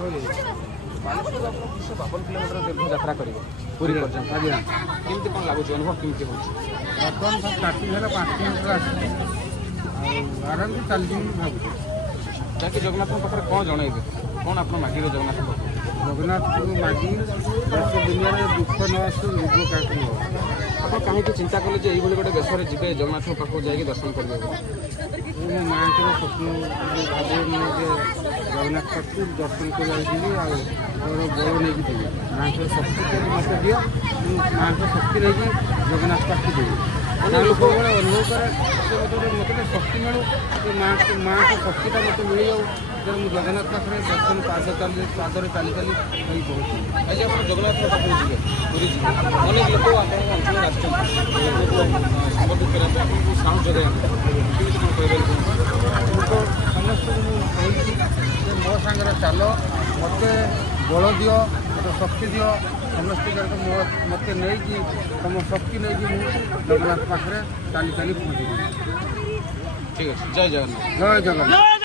52 kilometre दीर्घ यात्रा करेंगे पूरी पर्यटन आज्ञा केमती कौन लगुच अनुभव केमती हो बर्तमान सब स्टार्टिंग है 5 किलोमीटर आसी आराम से चल भावुँ जहाँकि जगन्नाथ पाखे कौन जनइबे कौन आप मागे जगन्नाथ जगन्नाथ को मागी देश दुनिया में दुख न आसू रोग क्या आप कहीं चिंता कले ये गोटे देश में जी जगन्नाथ पाखक जाकि दर्शन करेंगे मो माँ को स्वप्न भावे मुझे जगन्नाथ पाख दर्शन कर बड़ नहीं देवी माँ को शक्ति मत दियो माँ को शक्ति नहीं जगन्नाथ पाख देवी लोक बड़े अनुभव करे मत शक्ति मिलू माँ को शक्तिटा मत मिल जाऊ जब मुझे जगन्नाथ पाखे दर्शन पादरे चली चली बहुत आज आप जगन्नाथ पाखे जी पूरी जी अनेक लोक आप अंचल आसपट करने आपको साहस जगह लोक समस्त मो सागर चल मत बल दियो मत शक्ति दियो समस्त मत नहीं तुम शक्ति नहीं जगन्नाथ पाखे चली चली पहुँची ठीक है जय जगन्नाथ जय जगन्नाथ।